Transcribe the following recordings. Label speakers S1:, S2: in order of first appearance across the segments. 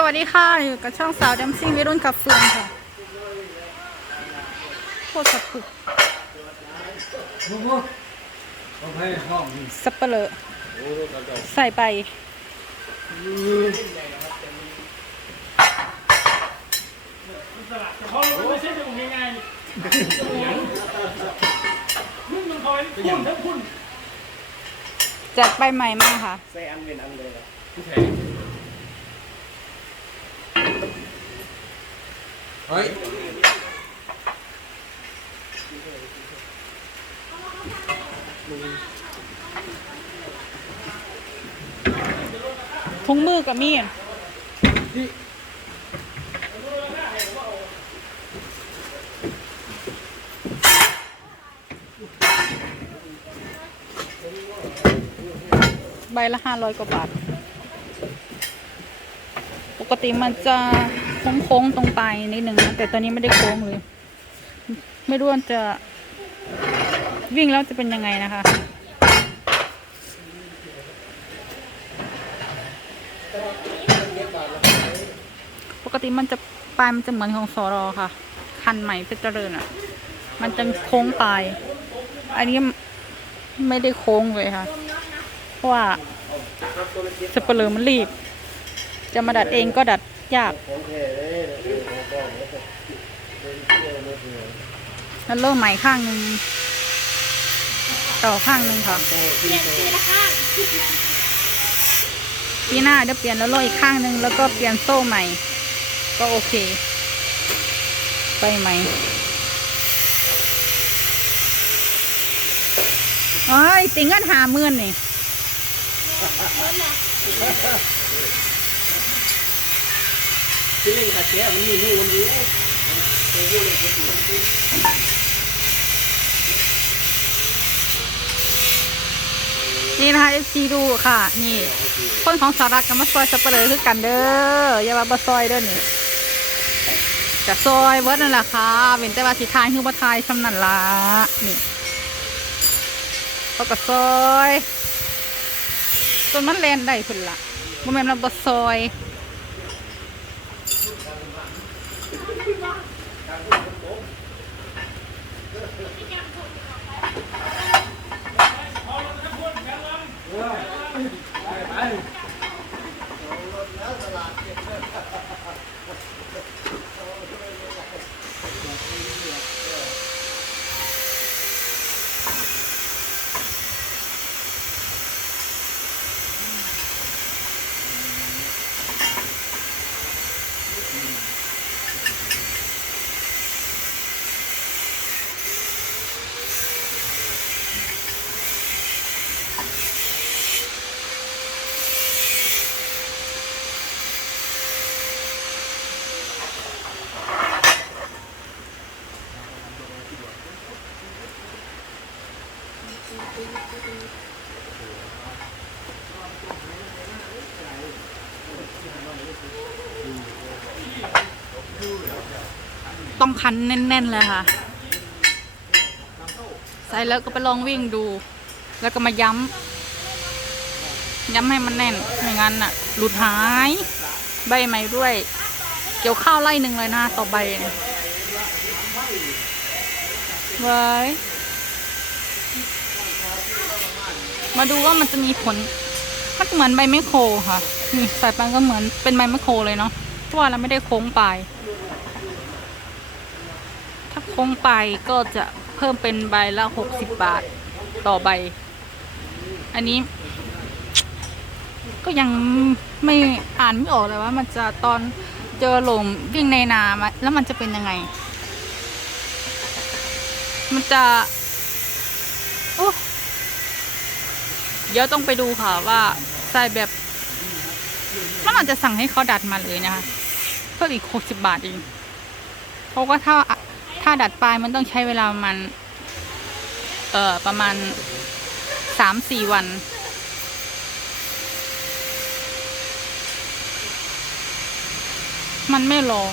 S1: สวัสดีค่ะอยู่กับช่องสาวดัมซิ่งวิรุ่นกับเฟืองค่ะโคตรสับปุก
S2: โอ้โหเอาไปห้องนี่
S1: สับเปลือใส่ไป
S3: เขาไม่ใช่จะง่ายๆมึงมันคอยพุ่นทั้งพุ่น
S1: จัดไปใหม่มากค่ะ
S2: ใส่อันเป็นอันเลย เฮ้ย
S1: ทุงมือกับมีดใบละห้าร้อยกว่าบาท ปกติมันจะ โค้งๆตรงปลายนิดหนึ่งนะแต่ตอนนี้ไม่ได้โค้งเลย ไม่รู้ว่าจะวิ่งแล้วจะเป็นยังไงนะคะปกติมันจะปลายมันจะเหมือนของสอรอค่ะ คันใหม่เพชรเจริญอะ มันจะโค้งปลาย อันนี้ไม่ได้โค้งเลยค่ะ เพราะว่าสเปลือมันรีบ จะมาดัดเองก็ดัด ยากแล้วเริ่มใหม่ข้างหนึ่งต่อข้างหนึ่งค่ะปีหน้าเดี๋ยวเปลี่ยนแล้วโลอีกข้างหนึ่งแล้วก็เปลี่ยนโซ่ใหม่ ก็โอเค ไปไหมเอ้ยติงกันหาเมื่อนนี่
S2: ที่เล่นกระเจี๊ยบมันมีมือวันนี้
S1: นี่นะคะ FC ดูค่ะ นี่ คนของสารักกับมาซอยสเปรย์คือกันเด้ออย่ามาบะซอยเด้อนี่จะซอยเวิร์ดนั่นแหละค่ะเป็นแต่ว่าสิทายคือบ่ทายสำนันละนี่เขาก็ซอยจนมันแลนได้พุ่นละบ่แม่นเราบ่ซอย ไป ต้องคันแน่นๆเลยค่ะ ใส่แล้วก็ไปลองวิ่งดู แล้วก็มาย้ำย้ำให้มันแน่นไม่งั้นน่ะ หลุดหาย ใบใหม่ด้วย เกี่ยวข้าวไล่หนึ่งเลยนะต่อใบเนี่ยไว้มาดูว่ามันจะมีผล มันเหมือนใบไมโครค่ะ นี่ใส่ไปก็เหมือนเป็นใบไมโครเลยเนาะเพราะว่าเราไม่ได้โค้งปลาย ถ้าโค้งไปก็จะเพิ่มเป็นใบละหกสิบบาทต่อใบ อันนี้ ก็ยังไม่อ่านไม่ออกเลยว่า มันจะตอนเจอหลมวิ่งในนามาแล้วมันจะเป็นยังไง มันจะโอ้เดี๋ยวต้องไปดูค่ะว่าใส่แบบมันอาจจะสั่งให้เขาดัดมาเลยนะคะเพิ่มอีกหกสิบบาทเองเพราะว่าถ้า ถ้าดัดปลายมันต้องใช้เวลามาณเอ่อประมาณสามสี่วัน มันไม่รอ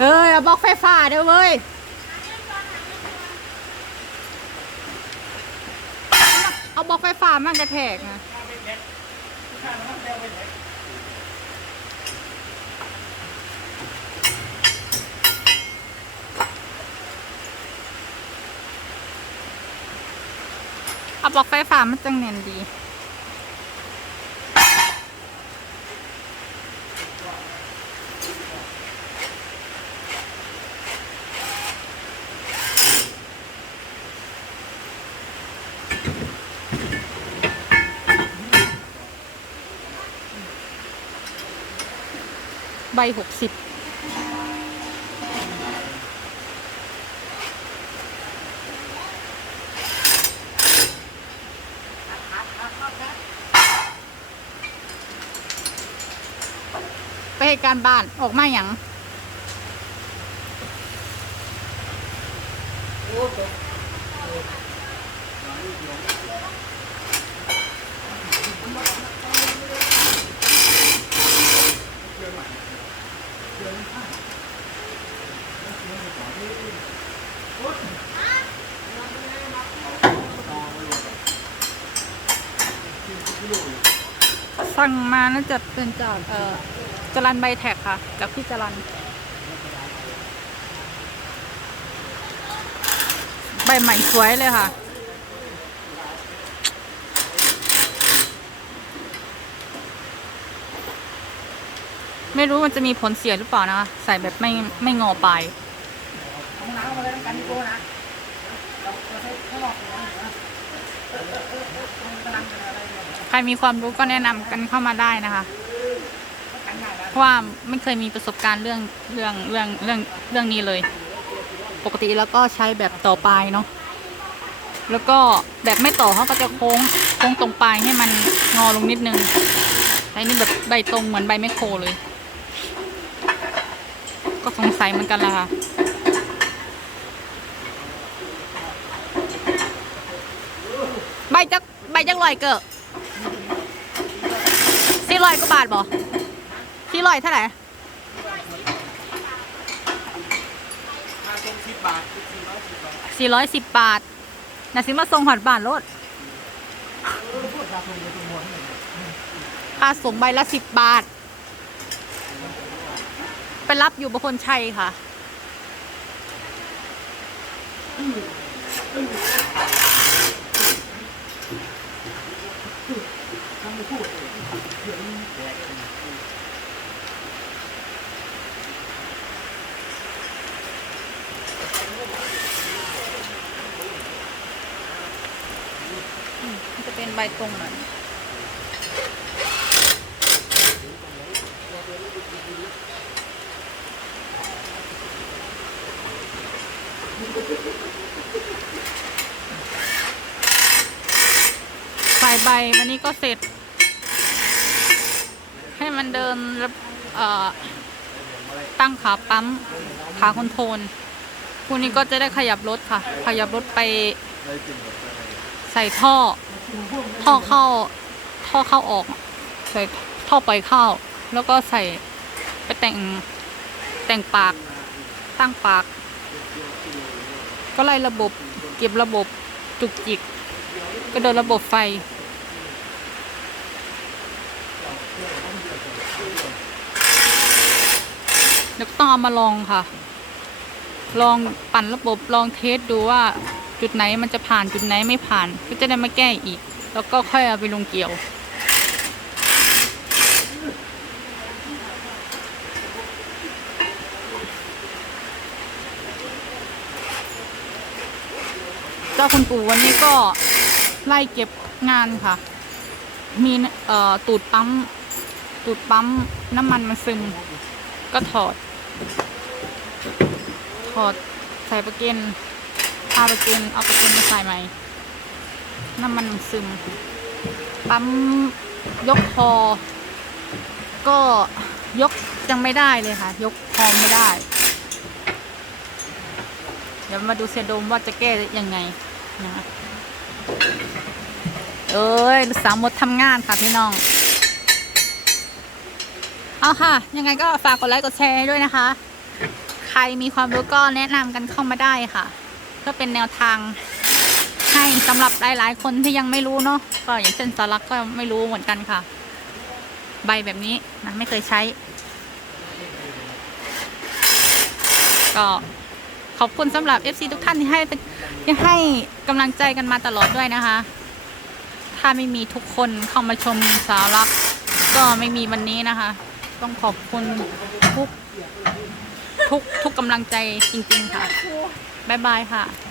S1: เฮ้ยเอาบล็อกไฟฟ้าเด้อเว้ยเอาบล็อกไฟฟ้ามันจะแพกนะเอาบล็อกไฟฟ้ามันจังเนียนดี ใบหกสิบไปให้การบ้านออกมาอย่าง สั่งมาน่าจะเป็นจากเอ่อจรันใบแท็กค่ะ จากพี่จรัน ใบใหม่สวยเลยค่ะ ไม่รู้มันจะมีผลเสียหรือเปล่านะคะ ใส่แบบไม่ไม่งอปลาย
S2: ของน้ำมาเลยกันโกนะเราเราใช้ข้างนอกนะกำลังอะไรเนี่
S1: ครมีความรู้ก็แนะนำกันเข้ามาได้นะคะ
S2: กันง่ายแล้ว
S1: เพราะว่าไม่เคยมีประสบการณ์เรื่องเรื่องเรื่องเรื่องเรื่องนี้เลย ปกติแล้วก็ใช้แบบต่อปลายเนาะแล้วก็แบบไม่ต่อเขาก็จะโค้งโค้งตรงปลายให้มันงอลงนิดนึงแต่อันนี่แบบใบตรงเหมือนใบแมคโครเลย ก็สงสัยเหมือนกันละค่ะใบจักใบจักลอยเกิด ร้อยกว่าบาทบ่สี่ร้อยเท่าไหร่
S2: ค่าต้มสิบบาทสี่ร้อยสิบบาท
S1: สี่ร้อยสิบบาทน่ะสิมาส่งหอดบ้านรถ
S2: พูดค่า
S1: ส่งใบละสิบบาท ไปรับอยู่บคนชัยค่ะ มันจะเป็นใบตรงหน่อยใส่ใบวันนี้ก็เสร็จ ให้มันเดินแล้วตั้งขาปั๊มขาคอนโทรลพวกนี้ก็จะได้ขยับรถค่ะ ขยับรถไป ใส่ท่อ ท่อเข้า ท่อเข้าออก ใส่ท่อปล่อยเข้า แล้วก็ใส่ไปแต่งแต่งปากตั้งปาก ก็ไล่ระบบเก็บระบบจุกจิก ก็เดินระบบไฟเดี๋ยวก็ต้องเอามาลองค่ะ ลองปั่นระบบลองเทสดูว่า จุดไหนมันจะผ่านจุดไหนไม่ผ่าน ก็จะได้มาแก้อีก แล้วก็ค่อยเอาไปลงเกี่ยวเจ้าคุณปู่วันนี้ก็ไล่เก็บงานค่ะ มีเอ่อตูดปั๊ม ตูดปั๊มน้ำมันมันซึม ก็ถอด ถอดใส่ประเกน เอาประเกนเอาประเกนมาใส่ใหม่น้ำมันซึม ปั๊มยกคอ ก็ยกยังไม่ได้เลยค่ะ ยกคอไม่ได้ เดี๋ยวมาดูเสียโดมว่าจะแก้ยังไงนะเอ้ยสาวมดทำงานค่ะพี่น้อง เอาค่ะ ยังไงก็ฝากกดไลค์กดแชร์ด้วยนะคะ ใครมีความรู้ก็แนะนำกันเข้ามาได้ค่ะ เพื่อเป็นแนวทางให้สำหรับหลายๆ คนที่ยังไม่รู้เนาะก็อย่างเช่นสารักก็ไม่รู้เหมือนกันค่ะ ใบแบบนี้นะไม่เคยใช้ ก็ขอบคุณสำหรับ FC ทุกท่านที่ให้เป็นที่ให้กำลังใจกันมาตลอดด้วยนะคะ ถ้าไม่มีทุกคนเข้ามาชมสารักก็ไม่มีวันนี้นะคะ ต้องขอบคุณทุก ทุกทุกกำลังใจจริงๆค่ะ บ๊ายบายค่ะ